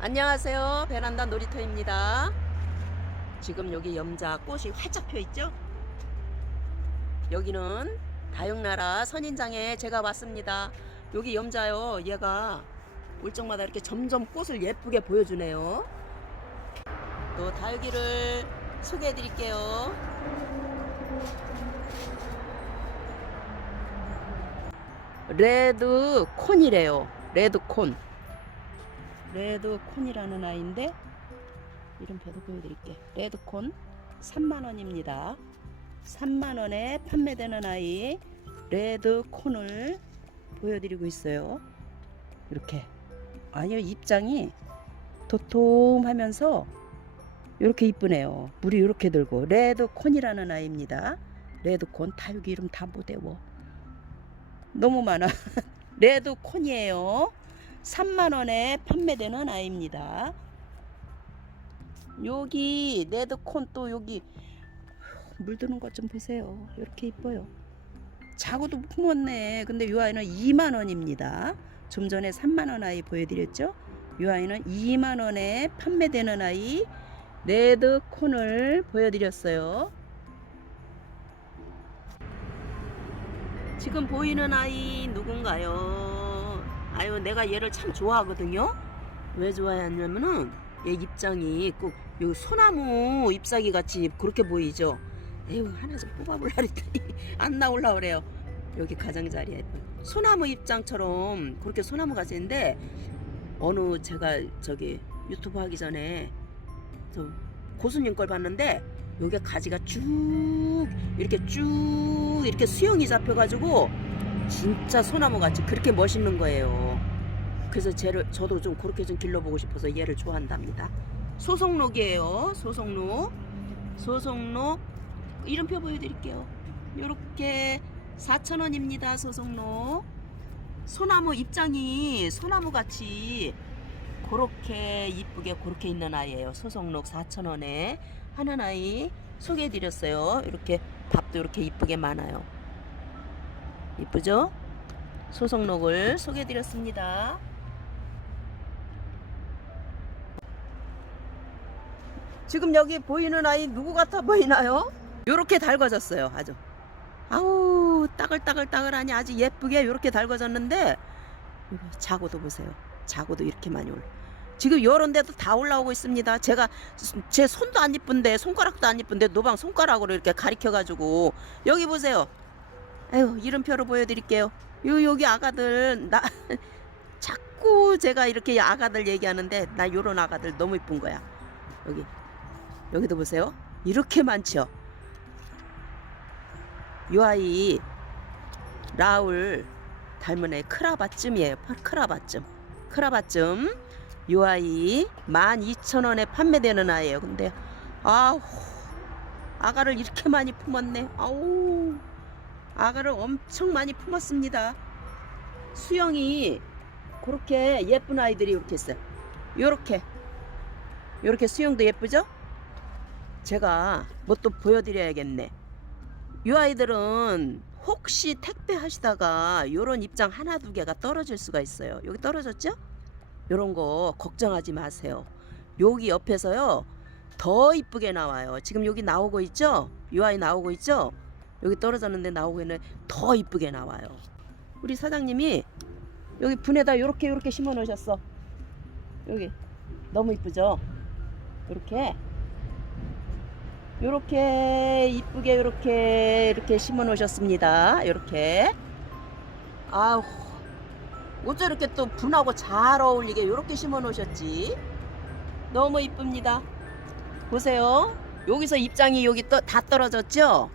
안녕하세요. 베란다 놀이터입니다. 지금 여기 염자 꽃이 활짝 펴 있죠? 여기는 다육나라 선인장에 제가 왔습니다. 여기 염자요. 얘가 올 적마다 이렇게 점점 꽃을 예쁘게 보여주네요. 또 다육이를 소개해 드릴게요. 레드 콘이래요. 레드 콘. 레드 콘이라는 아이인데 이름표도 보여드릴게. 레드 콘 3만 원입니다. 3만 원에 판매되는 아이 레드 콘을 보여드리고 있어요. 이렇게 아니요 입장이 도톰하면서 이렇게 이쁘네요. 물이 이렇게 들고 레드 콘이라는 아이입니다. 레드 콘 다육이 이름 다 못 외워. 너무 많아. 레드 콘이에요. 3만 원에 판매되는 아이입니다. 여기 레드 콘 또 여기 물드는 것 좀 보세요. 이렇게 이뻐요. 자고도 품었네. 근데 이 아이는 2만 원입니다. 좀 전에 3만 원 아이 보여드렸죠? 이 아이는 2만 원에 판매되는 아이 레드 콘을 보여드렸어요. 지금 보이는 아이 누군가요? 아유, 내가 얘를 참 좋아하거든요. 왜 좋아하냐면은 얘 입장이 꼭 여기 소나무 잎사귀 같이 그렇게 보이죠. 에휴 하나 좀 뽑아볼라 했더니 안 나올라 그래요. 여기 가장자리에 소나무 입장처럼 그렇게 소나무 가지인데 어느 제가 저기 유튜브 하기 전에 저 고수님 걸 봤는데 요게 가지가 쭉 이렇게 쭉 이렇게 수영이 잡혀가지고 진짜 소나무 같이 그렇게 멋있는 거예요. 그래서 쟤를 저도 좀 그렇게 좀 길러보고 싶어서 얘를 좋아한답니다. 소송록이에요. 소송록. 소송록 이름표 보여드릴게요. 요렇게 4,000원입니다. 소송록. 소나무 입장이 소나무 같이 그렇게 이쁘게 그렇게 있는 아이예요. 소송록 4,000원에 하는 아이 소개해드렸어요. 이렇게 밥도 이렇게 이쁘게 많아요. 이쁘죠? 소송록을 소개해드렸습니다. 지금 여기 보이는 아이 누구 같아 보이나요? 요렇게 달궈졌어요. 아주. 아우 따글따글따글하니 아주 예쁘게 요렇게 달궈졌는데 자고도 보세요. 자고도 이렇게 많이 올라. 지금 요런 데도 다 올라오고 있습니다. 제가 제 손도 안 이쁜데 손가락도 안 이쁜데 노방 손가락으로 이렇게 가리켜 가지고 여기 보세요. 아유 이름표로 보여드릴게요. 요 여기 아가들 나 자꾸 제가 이렇게 아가들 얘기하는데 나 요런 아가들 너무 이쁜 거야. 여기 여기도 보세요. 이렇게 많죠. 요 아이 라울 닮은 애 크라바쯤이에요. 크라바쯤. 크라바쯤. 요 아이 12,000원에 판매되는 아이예요. 근데 아우 아가를 이렇게 많이 품었네. 아우 아가를 엄청 많이 품었습니다. 수영이 그렇게 예쁜 아이들이 이렇게 있어요. 요렇게 요렇게 수영도 예쁘죠? 제가 뭐 또 보여드려야겠네. 이 아이들은 혹시 택배 하시다가 요런 입장 하나 두 개가 떨어질 수가 있어요. 여기 떨어졌죠? 요런 거 걱정하지 마세요. 여기 옆에서요. 더 이쁘게 나와요. 지금 여기 나오고 있죠? 이 아이 나오고 있죠? 여기 떨어졌는데 나오고 있는 더 이쁘게 나와요. 우리 사장님이 여기 분에다 요렇게 요렇게 심어 놓으셨어. 여기 너무 이쁘죠? 요렇게 요렇게 이쁘게 요렇게 이렇게 심어 놓으셨습니다. 요렇게. 아우. 어째 이렇게 또 분하고 잘 어울리게 요렇게 심어 놓으셨지? 너무 이쁩니다. 보세요. 여기서 입장이 여기 떠, 다 떨어졌죠?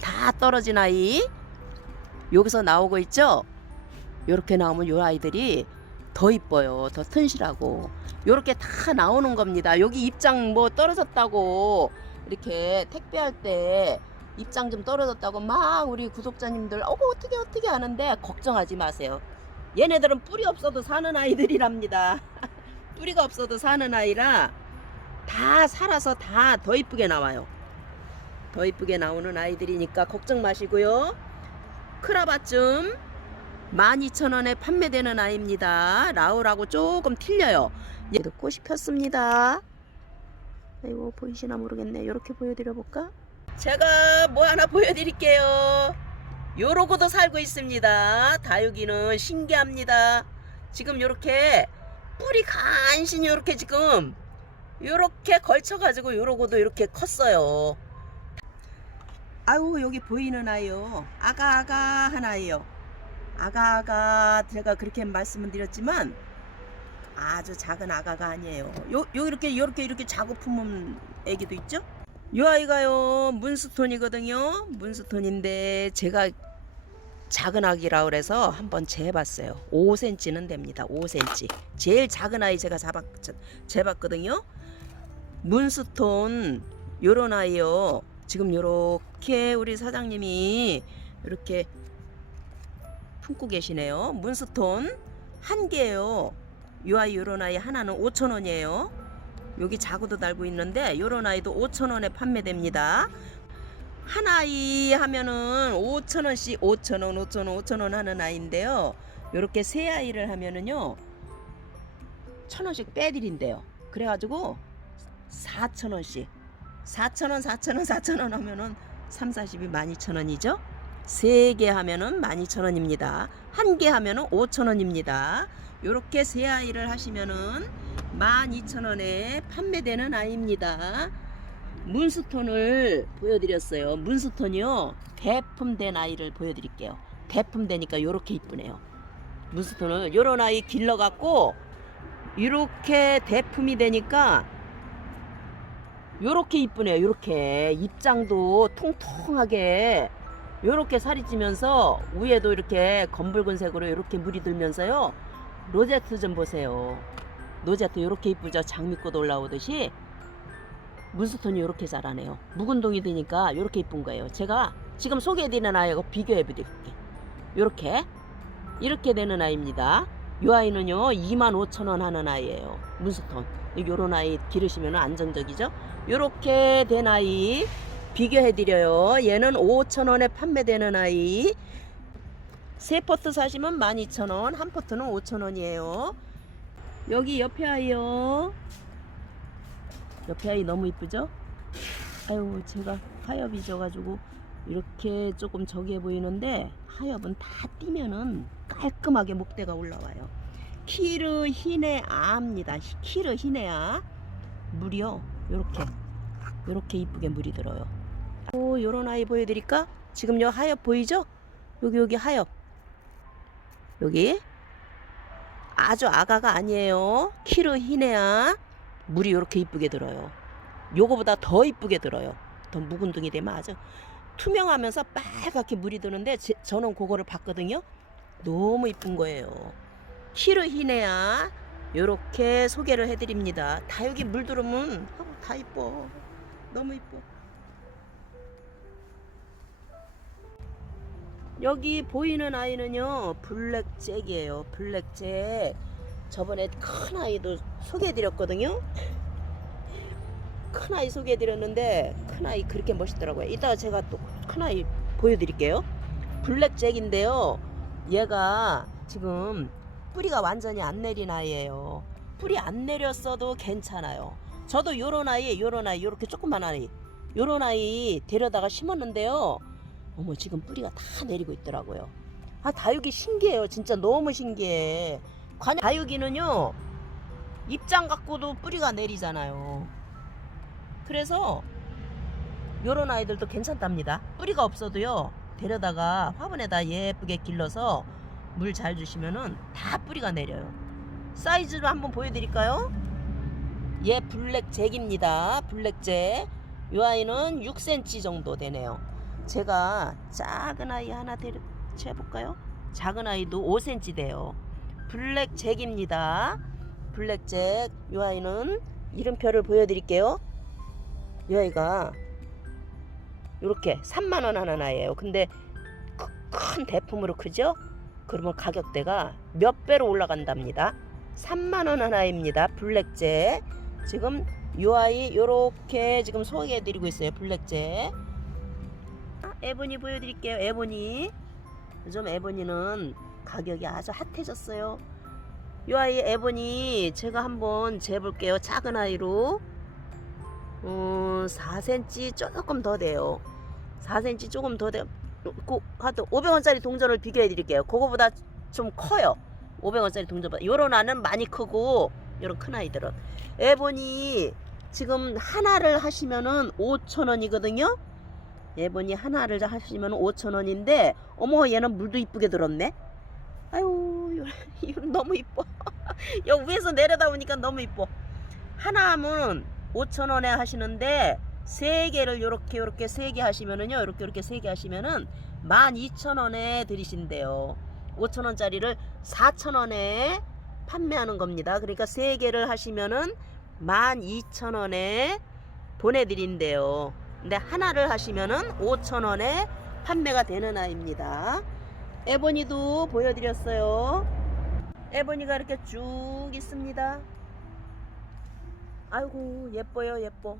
다 떨어진 아이. 여기서 나오고 있죠? 요렇게 나오면 요 아이들이 더 이뻐요. 더 튼실하고. 요렇게 다 나오는 겁니다. 여기 입장 뭐 떨어졌다고 이렇게 택배할 때 입장 좀 떨어졌다고 막 우리 구독자님들 어머 어떻게 어떻게 하는데 걱정하지 마세요. 얘네들은 뿌리 없어도 사는 아이들이랍니다. 뿌리가 없어도 사는 아이라 다 살아서 다 더 이쁘게 나와요. 더 이쁘게 나오는 아이들이니까 걱정 마시고요. 크라바쯤 12,000원에 판매되는 아이입니다. 라울하고 조금 틀려요. 얘도 꽃이 폈습니다. 아이고 보이시나 모르겠네. 이렇게 보여드려 볼까? 제가 뭐 하나 보여드릴게요. 요러고도 살고 있습니다. 다육이는 신기합니다. 지금 요렇게 뿌리 간신히 요렇게 지금 요렇게 걸쳐 가지고 요러고도 이렇게 컸어요. 아유 여기 보이는 아이요. 아가아가 한 아이요. 아가아가 제가 그렇게 말씀을 드렸지만 아주 작은 아가가 아니에요. 요, 요 이렇게 요렇게 이렇게 작고 품은 애기도 있죠? 요 아이가요 문스톤이거든요. 문스톤인데 제가 작은 아기라 그래서 한번 재봤어요. 5cm는 됩니다. 5cm. 제일 작은 아이 제가 잡았, 재봤거든요. 문스톤 요런 아이요. 지금 요렇게 우리 사장님이 이렇게 품고 계시네요. 문스톤 한 개요. 요 아이 요런 아이 하나는 5,000원이에요. 여기 자구도 달고 있는데 요런 아이도 5,000원에 판매됩니다. 한 아이 하면은 5,000원씩 5,000원, 5,000원, 5,000원 하는 아이인데요. 요렇게 세 아이를 하면은요. 1,000원씩 빼드린대요. 그래 가지고 4,000원씩 4,000원, 4,000원, 4,000원 하면은 3, 40이 12,000원이죠. 세 개 하면은 12,000원입니다. 한 개 하면은 5,000원입니다. 요렇게 세 아이를 하시면은 12,000원에 판매되는 아이입니다. 문스톤을 보여드렸어요. 문스톤이요. 대품된 아이를 보여드릴게요. 대품되니까 요렇게 이쁘네요. 문스톤을 요런 아이 길러갖고 이렇게 대품이 되니까 요렇게 이쁘네요. 요렇게 입장도 통통하게 요렇게 살이 찌면서 위에도 이렇게 검붉은색으로 이렇게 물이 들면서요. 로제트 좀 보세요. 로제트 요렇게 이쁘죠. 장미꽃 올라오듯이 문스톤이 요렇게 자라네요. 묵은 동이 되니까 요렇게 이쁜 거예요. 제가 지금 소개해드리는 아이하고 비교해 드릴게요. 요렇게 이렇게 되는 아이입니다. 이 아이는요 25,000원 하는 아이예요. 문스톤. 요런 아이 기르시면 안정적이죠. 요렇게 된 아이 비교해 드려요. 얘는 5,000원에 판매되는 아이. 세 포트 사시면 12,000원, 한 포트는 5,000원이에요. 여기 옆에 아이요. 옆에 아이 너무 이쁘죠? 아유, 제가 하엽이 져가지고 이렇게 조금 저기해 보이는데 하엽은 다 띄면은 깔끔하게 목대가 올라와요. 키르 히네아입니다. 키르 히네아 물이요. 요렇게 요렇게 이쁘게 물이 들어요. 오, 요런 아이 보여드릴까? 지금 요 하엽 보이죠? 여기 여기 하엽 여기 아주 아가가 아니에요. 키르 히네아 물이 요렇게 이쁘게 들어요. 요거보다 더 이쁘게 들어요. 더 묵은 둥이 되면 아주 투명하면서 빨갛게 물이 드는데 제, 저는 그거를 봤거든요. 너무 이쁜 거예요. 키르 히네아 요렇게 소개를 해드립니다. 다 여기 물 들으면 다 이뻐. 너무 이뻐. 여기 보이는 아이는요 블랙잭이에요. 블랙잭. 저번에 큰 아이도 소개해드렸거든요. 큰 아이 소개해드렸는데 큰 아이 그렇게 멋있더라고요. 이따가 제가 또 큰 아이 보여드릴게요. 블랙잭인데요. 얘가 지금 뿌리가 완전히 안 내린 아이예요. 뿌리 안 내렸어도 괜찮아요. 저도 요런 아이, 요런 아이, 요렇게 조그만 아이, 요런 아이 데려다가 심었는데요. 어머 지금 뿌리가 다 내리고 있더라고요. 아 다육이 신기해요. 진짜 너무 신기해. 관 다육이는요 입장 갖고도 뿌리가 내리잖아요. 그래서 요런 아이들도 괜찮답니다. 뿌리가 없어도요 데려다가 화분에다 예쁘게 길러서 물 잘 주시면은 다 뿌리가 내려요. 사이즈로 한번 보여드릴까요? 얘 블랙잭입니다. 블랙잭. 이 아이는 6cm 정도 되네요. 제가 작은 아이 하나 데려 재볼까요? 작은 아이도 5cm 돼요. 블랙잭입니다. 블랙잭. 이 아이는 이름표를 보여드릴게요. 이 아이가 이렇게 3만 원 하는 아이예요. 근데 크- 큰 대품으로 크죠? 그러면 가격대가 몇 배로 올라간답니다. 3만 원 하나입니다. 블랙잭. 지금 이 아이 요렇게 지금 소개해 드리고 있어요. 블랙잭. 아, 에보니 보여 드릴게요. 에보니. 요즘 에보니는 가격이 아주 핫해졌어요. 이 아이 에보니 제가 한번 재볼게요. 작은 아이로 어, 4cm 조금 더 돼요. 4cm 조금 더 돼요. 그, 하여튼 500원짜리 동전을 비교해 드릴게요. 그거보다 좀 커요. 500원짜리 동전보다. 요런 아는 많이 크고 요런 큰 아이들은 에보니 지금 하나를 하시면은 5,000원이거든요. 에보니 하나를 하시면 5,000원인데 어머 얘는 물도 이쁘게 들었네. 아유 이거 너무 이뻐. 여기 위에서 내려다 보니까 너무 이뻐. 하나 하면 5,000원에 하시는데 세 개를 요렇게 요렇게 세 개 하시면은요. 요렇게 요렇게 세 개 하시면은 12,000원에 드리신대요. 5,000원짜리를 4,000원에 판매하는 겁니다. 그러니까 세 개를 하시면은 12,000원에 보내드린대요. 근데 하나를 하시면은 5,000원에 판매가 되는 아이입니다. 에보니도 보여드렸어요. 에보니가 이렇게 쭉 있습니다. 아이고 예뻐요 예뻐.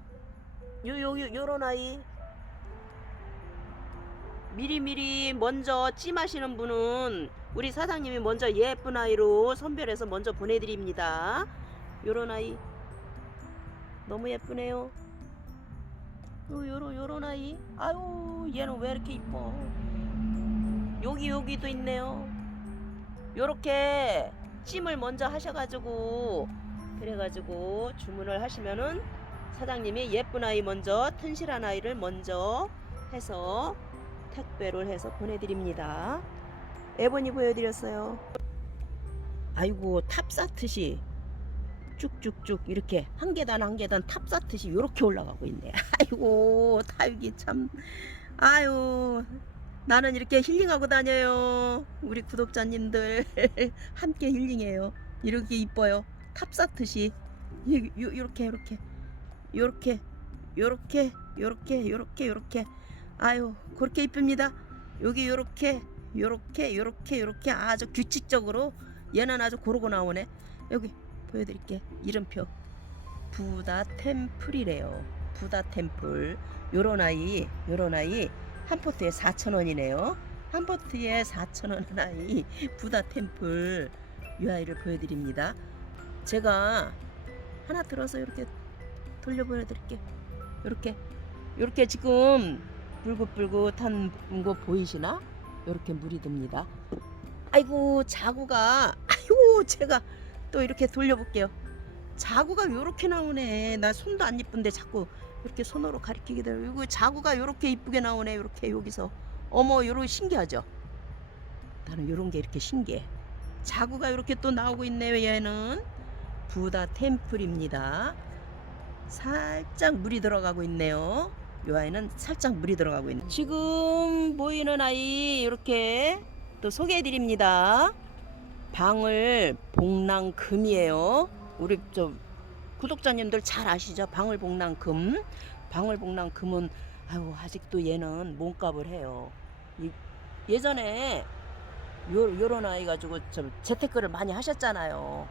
요, 요, 요, 요런 아이. 미리미리 먼저 찜하시는 분은 우리 사장님이 먼저 예쁜 아이로 선별해서 먼저 보내드립니다. 요런 아이. 너무 예쁘네요. 요, 요런, 요런 아이. 아유, 얘는 왜 이렇게 이뻐. 여기, 여기도 있네요. 요렇게 찜을 먼저 하셔가지고, 그래가지고 주문을 하시면은 사장님이 예쁜 아이 먼저, 튼실한 아이를 먼저 해서 택배를 해서 보내드립니다. 에보니 보여드렸어요. 아이고, 탑 쌓듯이 쭉쭉쭉 이렇게 한 계단 한 계단 탑 쌓듯이 이렇게 올라가고 있네. 아이고 타육이 참 아유 나는 이렇게 힐링하고 다녀요. 우리 구독자님들 함께 힐링해요. 이렇게 이뻐요. 탑 쌓듯이 이- 요- 요렇게 요렇게 요렇게 요렇게 요렇게 요렇게 요렇게 아유 그렇게 이쁩니다. 여기 요렇게 요렇게 요렇게 요렇게 아주 규칙적으로 얘는 아주 고르고 나오네. 여기 보여드릴게. 이름표. 부다 템플이래요. 부다 템플. 요런 아이 요런 아이 한 포트에 4,000원이네요. 한 포트에 4,000원 아이 부다 템플 이 아이를 보여드립니다. 제가 하나 들어서 이렇게 돌려 보여드릴게요 이렇게. 이렇게 지금 불긋불긋한 거 보이시나? 이렇게 물이 듭니다. 아이고 자구가. 아이고 제가 또 이렇게 돌려볼게요. 자구가 요렇게 나오네. 나 손도 안 이쁜데 자꾸 이렇게 손으로 가리키게 돼요. 이거 자구가 요렇게 이쁘게 나오네. 요렇게 여기서. 어머, 요런 신기하죠? 나는 요런 게 이렇게 신기해. 자구가 이렇게 또 나오고 있네요. 얘는 부다 템플입니다. 살짝 물이 들어가고 있네요. 요 아이는 살짝 물이 들어가고 있네. 지금 보이는 아이 이렇게 또 소개해 드립니다. 방울 복랑금이에요. 우리 저 구독자님들 잘 아시죠? 방울 복랑금. 방울 복랑금은 아유 아직도 얘는 몸값을 해요. 이- 예전에 요 요런 아이 가지고 좀 재테크를 많이 하셨잖아요.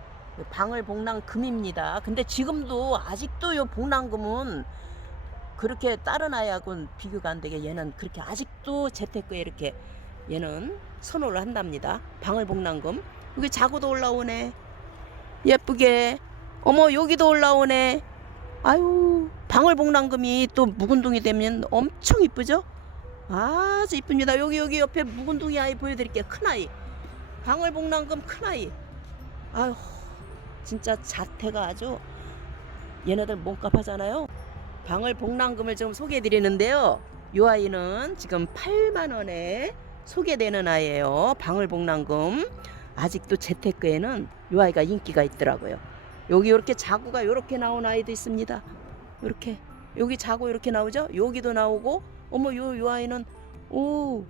방울 복랑금입니다. 근데 지금도 아직도 요 복랑금은 그렇게 다른 아이하고는 비교가 안 되게 얘는 그렇게 아직도 재테크에 이렇게 얘는 선호를 한답니다. 방울복랑금. 여기 자구도 올라오네. 예쁘게. 어머 여기도 올라오네. 아유 방울복랑금이 또 묵은둥이 되면 엄청 이쁘죠? 아주 이쁩니다. 여기 여기 옆에 묵은둥이 아이 보여드릴게요. 큰 아이. 방울복랑금 큰 아이. 아유 진짜 자태가 아주 얘네들 몸값 하잖아요. 방울복랑금을 좀 소개해드리는데요. 이 아이는 지금 8만 원에 소개되는 아이예요. 방울복랑금. 아직도 재테크에는 이 아이가 인기가 있더라고요. 여기 이렇게 자구가 이렇게 나온 아이도 있습니다. 이렇게 여기 자구 이렇게 나오죠? 여기도 나오고 어머 요, 요 아이는 오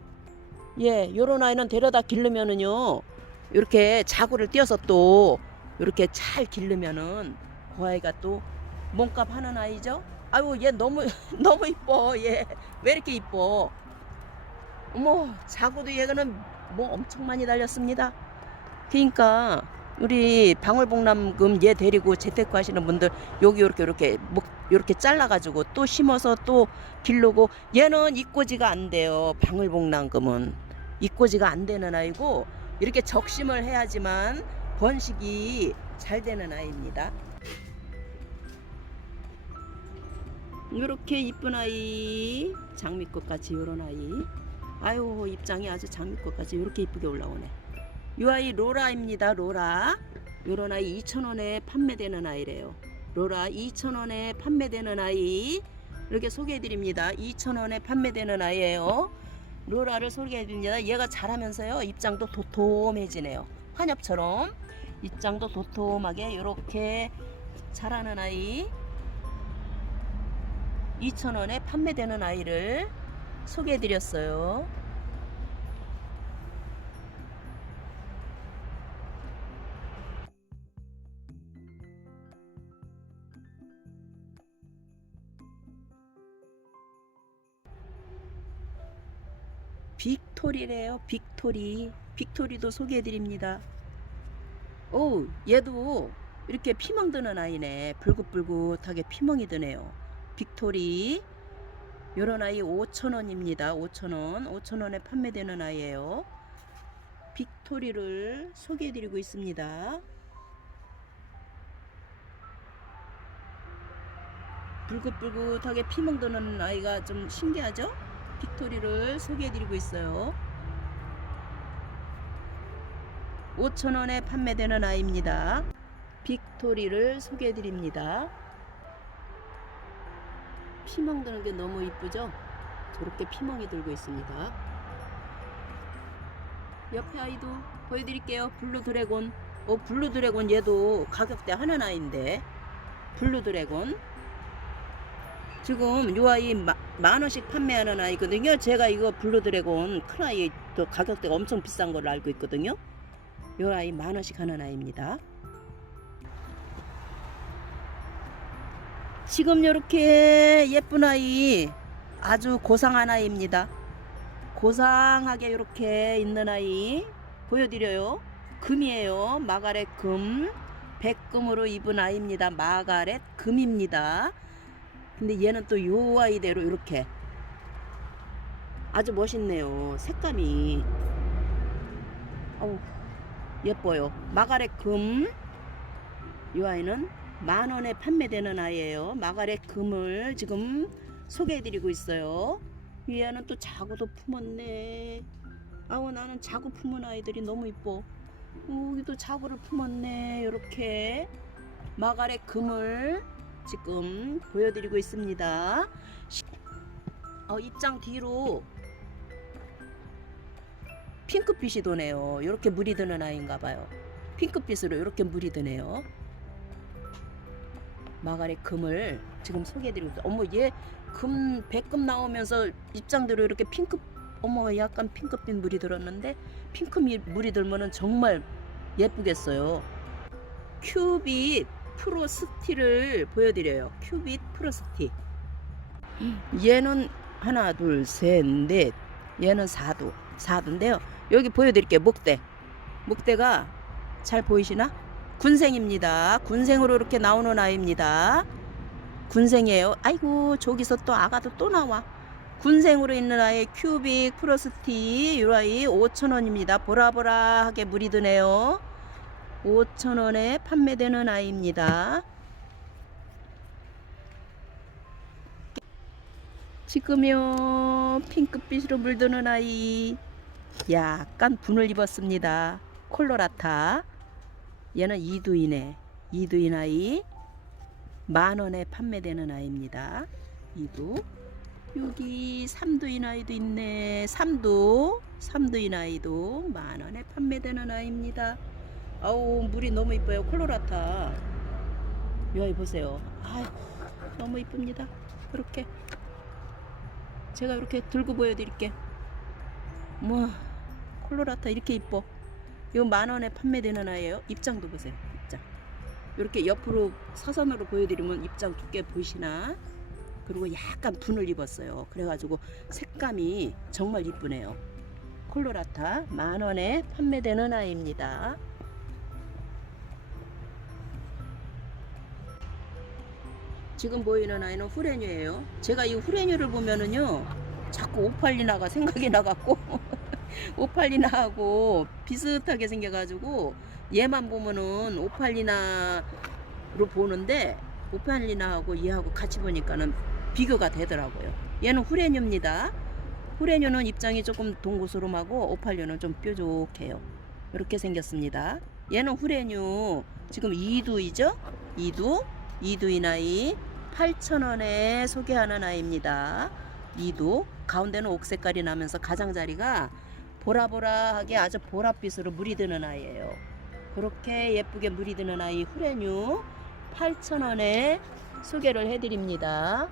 예, 요런 아이는 데려다 기르면은요. 이렇게 자구를 띄어서 또 이렇게 잘 기르면은 그 아이가 또 몸값 하는 아이죠. 아유 얘 너무 너무 이뻐 얘 왜 이렇게 이뻐 어머 자고도 얘가는 뭐 엄청 많이 달렸습니다 그러니까 우리 방울복남금 얘 데리고 재테크 하시는 분들 여기 이렇게 이렇게 목 이렇게 잘라 가지고 또 심어서 또 기르고 얘는 이꼬지가 안 돼요 방울복남금은. 이꼬지가 안 되는 아이고 이렇게 적심을 해야지만 번식이 잘 되는 아이입니다. 이렇게 이쁜 아이 장미꽃 같이 요런 아이. 아유 입장이 아주 장미꽃 같이 이렇게 이쁘게 올라오네 이 아이 로라입니다 로라. 요런 아이 2,000원에 판매되는 아이래요. 로라 2,000원에 판매되는 아이. 이렇게 소개해드립니다. 2,000원에 판매되는 아이예요. 로라를 소개해드립니다. 얘가 자라면서요 입장도 도톰해지네요. 한엽처럼 입장도 도톰하게 이렇게 자라는 아이. 2,000원에 판매되는 아이를 소개해드렸어요. 빅토리래요. 빅토리. 빅토리도 소개해드립니다. 오, 얘도 이렇게 피멍 드는 아이네. 불긋불긋하게 피멍이 드네요. 빅토리 요런 아이 5,000원입니다. 5,000원. 5,000원에 판매되는 아이예요. 빅토리를 소개해 드리고 있습니다. 불긋불긋하게 피멍 드는 아이가 좀 신기하죠? 빅토리를 소개해 드리고 있어요. 5,000원에 판매되는 아이입니다. 빅토리를 소개해 드립니다. 피멍 드는 게 너무 이쁘죠? 저렇게 피멍이 들고 있습니다. 옆에 아이도 보여드릴게요. 블루 드래곤. 어, 블루 드래곤 얘도 가격대 하는 아이인데. 블루 드래곤. 지금 요 아이 마, 만 원씩 판매하는 아이거든요. 제가 이거 블루 드래곤 큰 아이 또 가격대가 엄청 비싼 걸로 알고 있거든요. 요 아이 만 원씩 하는 아이입니다. 지금 이렇게 예쁜 아이 아주 고상한 아이입니다. 고상하게 이렇게 있는 아이 보여드려요. 금이에요. 마가렛 금. 백금으로 입은 아이입니다. 마가렛 금입니다. 근데 얘는 또 요 아이대로 이렇게 아주 멋있네요. 색감이. 어우, 예뻐요. 마가렛 금. 이 아이는 만 원에 판매되는 아이예요. 마가렛 금을 지금 소개해드리고 있어요. 이 애는 또 자구도 품었네. 아우 나는 자구 품은 아이들이 너무 이뻐. 어, 여기도 자구를 품었네. 이렇게 마가렛 금을 지금 보여드리고 있습니다. 어, 입장 뒤로 핑크빛이 도네요. 이렇게 물이 드는 아이인가 봐요. 핑크빛으로 이렇게 물이 드네요. 마가렛 금을 지금 소개해드리고 있어요. 어머 얘 금 백금 나오면서 입장대로 이렇게 핑크 어머 약간 핑크빛 물이 들었는데 핑크 미- 물이 들면은 정말 예쁘겠어요. 큐빅 프로스티를 보여드려요. 큐빅 프로스티. 얘는 하나 둘 셋 넷 얘는 4도 4도인데요. 여기 보여드릴게요. 목대 목대가 잘 보이시나? 군생입니다. 군생으로 이렇게 나오는 아이입니다. 군생이에요. 아이고 저기서 또 아가도 또 나와. 군생으로 있는 아이 큐빅 프로스티 이 아이 5,000원입니다. 보라보라하게 물이 드네요. 5,000원에 판매되는 아이입니다. 지금요 핑크빛으로 물드는 아이 약간 분을 입었습니다. 콜로라타 얘는 이두이네. 이두인 아이 만 원에 판매되는 아이입니다. 이두 여기 삼두인 아이도 있네. 삼두 삼두인 아이도 만 원에 판매되는 아이입니다. 아우 물이 너무 이뻐요. 콜로라타 이 아이 보세요. 아이고 너무 이쁩니다. 이렇게 제가 이렇게 들고 보여드릴게. 뭐 콜로라타 이렇게 이뻐. 이거 만 원에 판매되는 아이예요. 입장도 보세요. 입장. 이렇게 옆으로 사선으로 보여드리면 입장 두께 보이시나? 그리고 약간 분을 입었어요. 그래가지고 색감이 정말 이쁘네요. 콜로라타 만 원에 판매되는 아이입니다. 지금 보이는 아이는 후레뉴예요. 제가 이 후레뉴를 보면은요, 자꾸 오팔리나가 생각이 나갖고 오팔리나하고 비슷하게 생겨가지고 얘만 보면은 오팔리나로 보는데 오팔리나하고 얘하고 같이 보니까는 비교가 되더라고요. 얘는 후레뉴입니다. 후레뉴는 입장이 조금 동고스름하고 오팔리는 좀 뾰족해요. 이렇게 생겼습니다. 얘는 후레뉴 지금 2두이죠? 2두 2두인 아이 8,000원에 소개하는 아이입니다. 2두 가운데는 옥색깔이 나면서 가장자리가 보라보라하게 아주 보랏빛으로 물이 드는 아이예요. 그렇게 예쁘게 물이 드는 아이 후레뉴 8,000원에 소개를 해드립니다.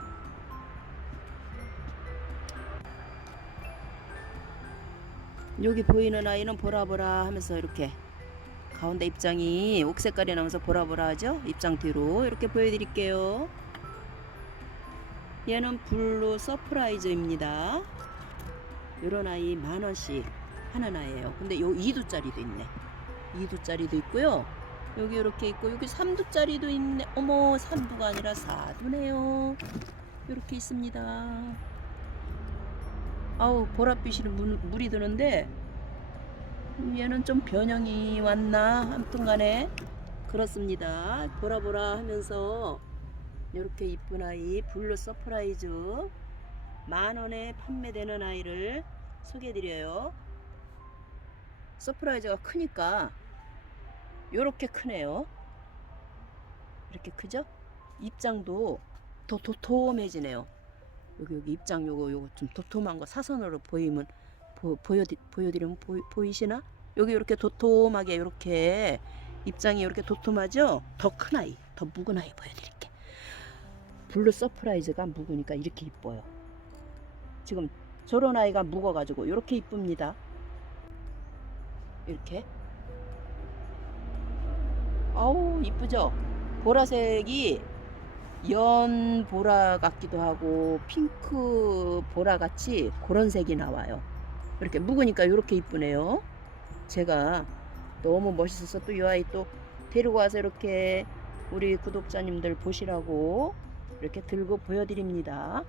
여기 보이는 아이는 보라보라 하면서 이렇게 가운데 입장이 옥색깔이 나면서 보라보라 하죠? 입장 뒤로 이렇게 보여드릴게요. 얘는 블루 서프라이즈입니다. 이런 아이 만 원씩 하는 아이예요. 근데 요 2두짜리도 있네. 2두짜리도 있고요. 여기 이렇게 있고 여기 3두짜리도 있네. 어머 3두가 아니라 4두네요. 이렇게 있습니다. 아우 보랏빛이 물, 물이 드는데 얘는 좀 변형이 왔나 아무튼 간에 그렇습니다. 보라보라 하면서 이렇게 이쁜 아이 블루 서프라이즈 만 원에 판매되는 아이를 소개해드려요. 서프라이즈가 크니까 이렇게 크네요. 이렇게 크죠? 입장도 더 도톰해지네요. 여기 여기 입장 요거 요거 좀 도톰한 거 사선으로 보이면 보, 보여 보여드리면 보이, 보이시나? 여기 이렇게 도톰하게 이렇게 입장이 이렇게 도톰하죠? 더 큰 아이, 더 묵은 아이 보여드릴게. 블루 서프라이즈가 묵으니까 이렇게 이뻐요. 지금 저런 아이가 묵어가지고 이렇게 이쁩니다. 이렇게. 아우 이쁘죠? 보라색이 연 보라 같기도 하고 핑크 보라 같이 그런 색이 나와요. 이렇게 묵으니까 이렇게 이쁘네요. 제가 너무 멋있어서 또 이 아이 또 데리고 와서 이렇게 우리 구독자님들 보시라고 이렇게 들고 보여드립니다.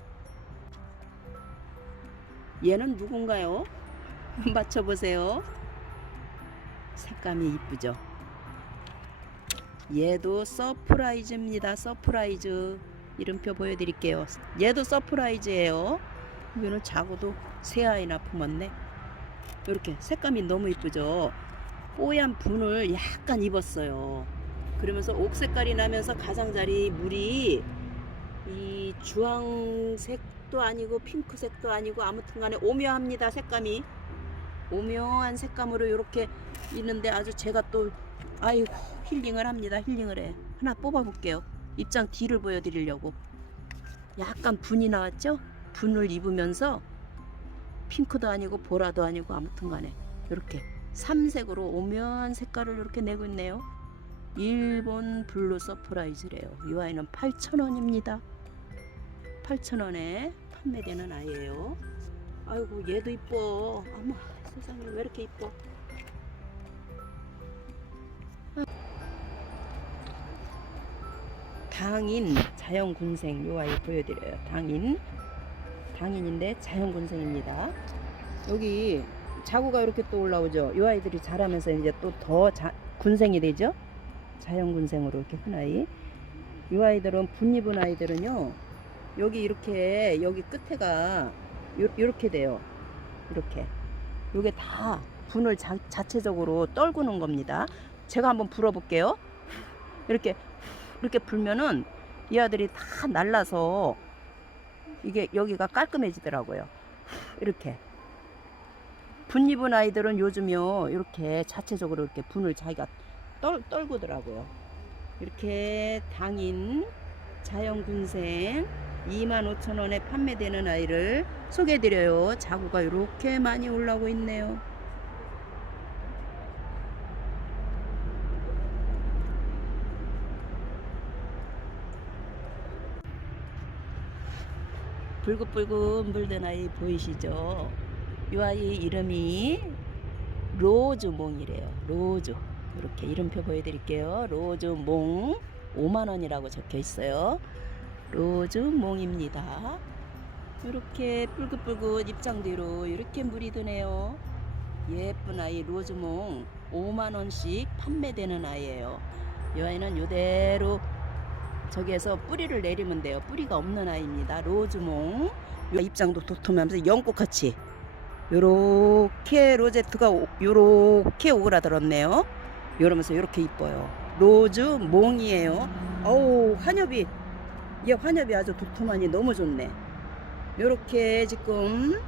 얘는 누군가요? 맞춰보세요. 색감이 이쁘죠? 얘도 서프라이즈입니다. 서프라이즈. 이름표 보여드릴게요. 얘도 서프라이즈예요. 이거는 자고도 새 아이나 품었네. 이렇게 색감이 너무 이쁘죠. 뽀얀 분을 약간 입었어요. 그러면서 옥색깔이 나면서 가장자리 물이 이 주황색도 아니고 핑크색도 아니고 아무튼간에 오묘합니다. 색감이 오묘한 색감으로 이렇게 있는데 아주 제가 또 아이고 힐링을 합니다. 힐링을 해. 하나 뽑아 볼게요. 입장 뒤를 보여드리려고. 약간 분이 나왔죠? 분을 입으면서 핑크도 아니고 보라도 아니고 아무튼 간에 이렇게 삼색으로 오묘한 색깔을 이렇게 내고 있네요. 일본 블루 서프라이즈래요. 이 아이는 8,000원입니다. 8,000원에 판매되는 아이예요. 아이고 얘도 이뻐. 어머 세상에 왜 이렇게 이뻐. 당인 자연군생 요 아이 보여드려요. 당인 당인인데 자연군생입니다. 여기 자구가 이렇게 또 올라오죠. 요 아이들이 자라면서 이제 또 더 군생이 되죠. 자연군생으로 이렇게 큰 아이. 이 아이들은 분 입은 아이들은요. 여기 이렇게 여기 끝에가 요, 요렇게 돼요. 이렇게. 요게 다 분을 자, 자체적으로 떨구는 겁니다. 제가 한번 불어볼게요. 이렇게 이렇게 불면은 이 아들이 다 날라서 이게 여기가 깔끔해지더라고요. 이렇게 분 입은 아이들은 요즘요 이렇게 자체적으로 이렇게 분을 자기가 떨, 떨구더라고요. 이렇게 당인 자연군생 25,000원에 판매되는 아이를 소개해드려요. 자구가 이렇게 많이 올라오고 있네요. 붉은붉은 물든 아이 보이시죠? 이 아이 이름이 로즈몽이래요. 로즈. 이렇게 이름표 보여드릴게요. 로즈몽 5만원이라고 적혀 있어요. 로즈몽입니다. 이렇게 붉은붉은 입장 뒤로 이렇게 물이 드네요. 예쁜 아이 로즈몽 5만 원씩 판매되는 아이예요. 이 아이는 요대로 저기에서 뿌리를 내리면 돼요. 뿌리가 없는 아이입니다. 로즈몽. 요 입장도 도톰하면서 연꽃같이 요렇게 로제트가 오- 요렇게 오그라들었네요. 이러면서 요렇게 이뻐요. 로즈몽이에요. 어우 환엽이 얘 환엽이 아주 도톰하니 너무 좋네. 요렇게 지금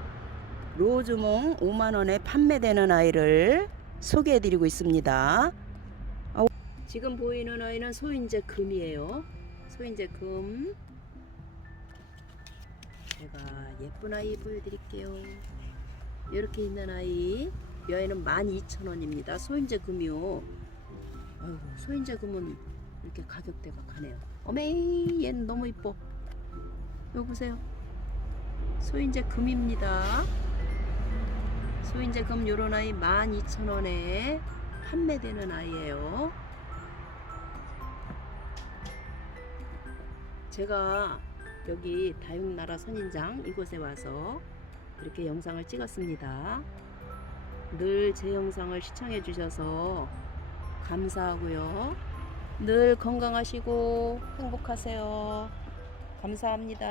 로즈몽 5만원에 판매되는 아이를 소개해드리고 있습니다. 지금 보이는 아이는 소인제 금이에요. 소인제 금. 제가 예쁜 아이 보여드릴게요. 이렇게 있는 아이. 이 아이는 12,000원입니다. 소인제 금이요. 아이고, 소인제 금은 이렇게 가격대가 가네요. 어메이, 얘는 너무 이뻐. 여기 보세요. 소인제 금입니다. 소인제 금 요런 아이 12,000원에 판매되는 아이예요. 제가 여기 다육나라 선인장 이곳에 와서 이렇게 영상을 찍었습니다. 늘 제 영상을 시청해 주셔서 감사하고요. 늘 건강하시고 행복하세요. 감사합니다.